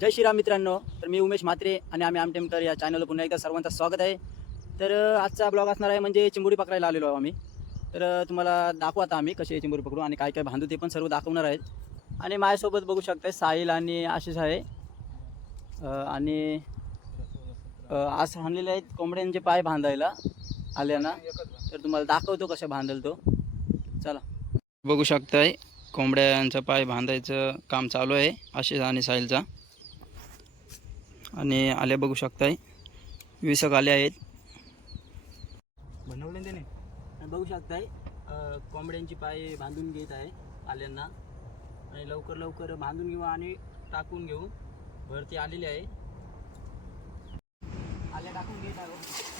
जय श्रीराम मित्रांनो. तर मी उमेश म्हात्रे आणि आम्ही आमटेमकर या चॅनलवर पुन्हा एकदा सर्वांचं स्वागत आहे. तर आजचा ब्लॉग असणार आहे म्हणजे चिंबुडी पकडायला आलेलो आहोत आम्ही. तर तुम्हाला दाखवू आता आम्ही कसे चिंबोरी पकडू आणि काय काय बांधू ते पण सर्व दाखवणार आहेत. आणि माझ्यासोबत बघू शकता साहिल आणि आशिष आहे. आणि आज आणलेले आहेत कोंबड्यांचे पाय बांधायला आल्याना. तर तुम्हाला दाखवतो कसं बांधल तो. चला. बघू शकताय कोंबड्यांचा पाय बांधायचं काम चालू आहे आशिष आणि साहिलचा. आणि आल्या बघू शकताय. विसक आले आहेत. बनवले त्याने. बघू शकताय कोंबड्यांची पाय बांधून घेत आहे आल्यांना. आणि लवकर लवकर बांधून घेऊ आणि टाकून घेऊ. भरती आलेली आहे. आल्या टाकून घेत आहे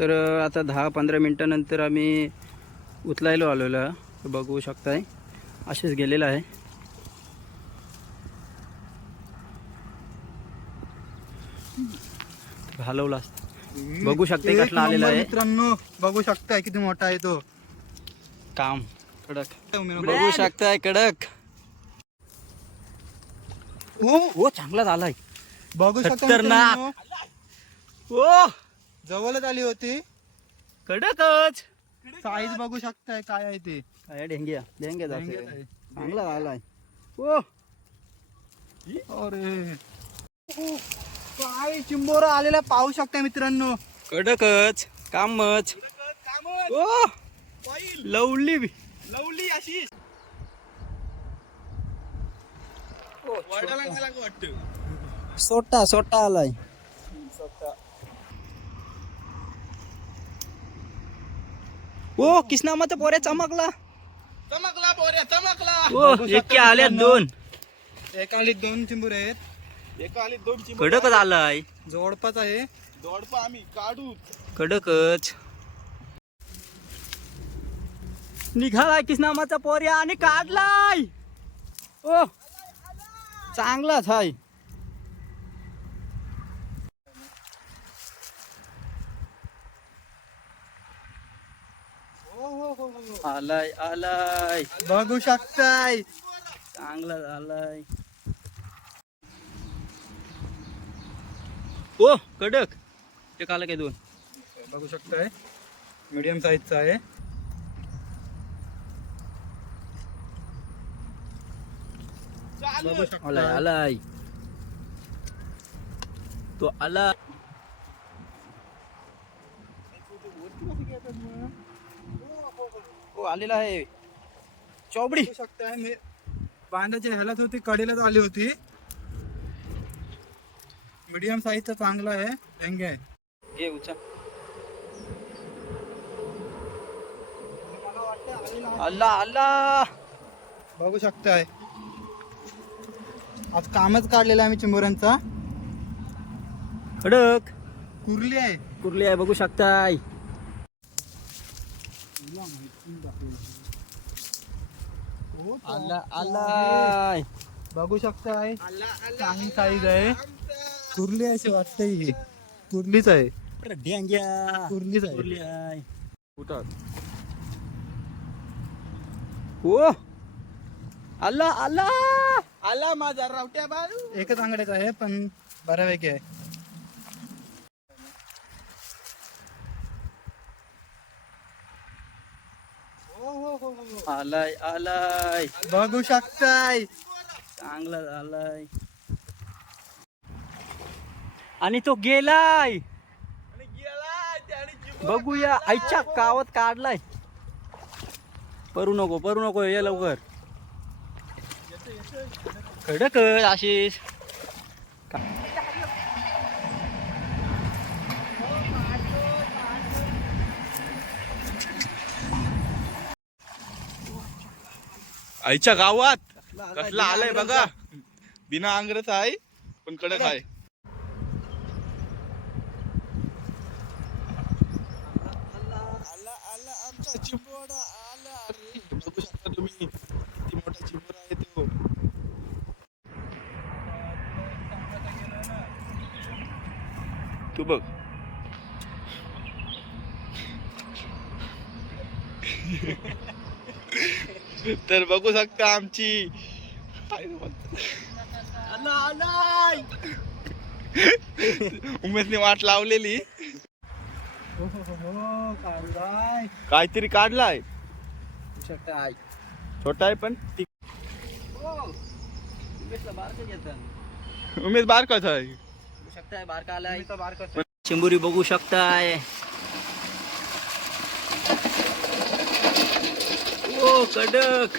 तर आता दहा पंधरा मिनटानंतर आम्ही उचलायला आलेलो. बघू शकताय. असेच गेलेलं आहे. हलवला असता. बघू शकताय एक कसला आलेला आहे. मित्रांनो बघू शकताय किती मोठा आहे तो. काम. कडक. बघू शकताय कडक. हो चांगला झालाय. बघू शकता. ओ! जवळच आली होती. कडकच. साईज बघू शकताय काय आहे ते. काय ढेंग्या ढेंग्या जाते. चांगला झालाय. ओ. अरे. काय चिंबोरा आलेला पाहू शकता मित्रांनो. कडकच कामच. ओ. लवली लवली अशी. सोटा सोटा आलाय. ओ किसनामाचा पोऱ्या चमकला. चमकला पोऱ्या चमकला. ओ एके आल्यात मित्रांनो. दोन. एका आलीत दोन चिंबोरे आहेत. एका आलीत दोन कडकच आलाय. जवळपास आहे. जोडपा आम्ही काढू कडकच. निघालाय किसनामाचा पोऱ्या आणि काढलाय. ओ चांगलाच हाय. आलाय आलाय. बघू शकताय. चांगला झालाय. ओ कडक. ते काला काय दोन? बघू शकताय. मीडियम साईजचा आहे. बघू आलाय आलाय. तो आला. हो आलेला आहे. चौबडी. शकताय मी बांधाच्या ह्यालाच होती कडेलाच आली होती. मीडियम साईजचा चांगला आहे डेंगे आहे. घे उचा आला आला बघू शकताय. आज कामच काढलेलं आहे आम्ही चिंबोऱ्यांचा. कडक कुर्ली आहे. कुर्ली आहे बघू शकताय. आला बघू शकताय चांगली साईज आहे. कुर्ली आहे अशी वाटतंय ही. कुर्लीच आहे. कुर्लीच आहे. आहे. हो. आला आला. आला माझा रावट्या बाजू एकच आंगड्याचा आहे पण बऱ्यापैकी आहे. आलाय आलाय. बघू शकताय. चांगला झालाय. आणि तो गेलाय. बघूया आईच्या कावत काढलाय. परू नको परू नको ये लवकर. कडक आशिष. आईच्या गावात. कसला आलाय बघा. बिना आंग्रेस आहे पण कडक आहे. बघू शकता तुम्ही आहे तो. तू बघ. तर बघू शकता आमची उमेदने उमेशने वाट लावलेली. काहीतरी काढलाय. छोटा आहे पण उमेद हो उमेश बारकाच आहे. बारका आलाय चिंबुरी बघू शकताय. हो, कडक.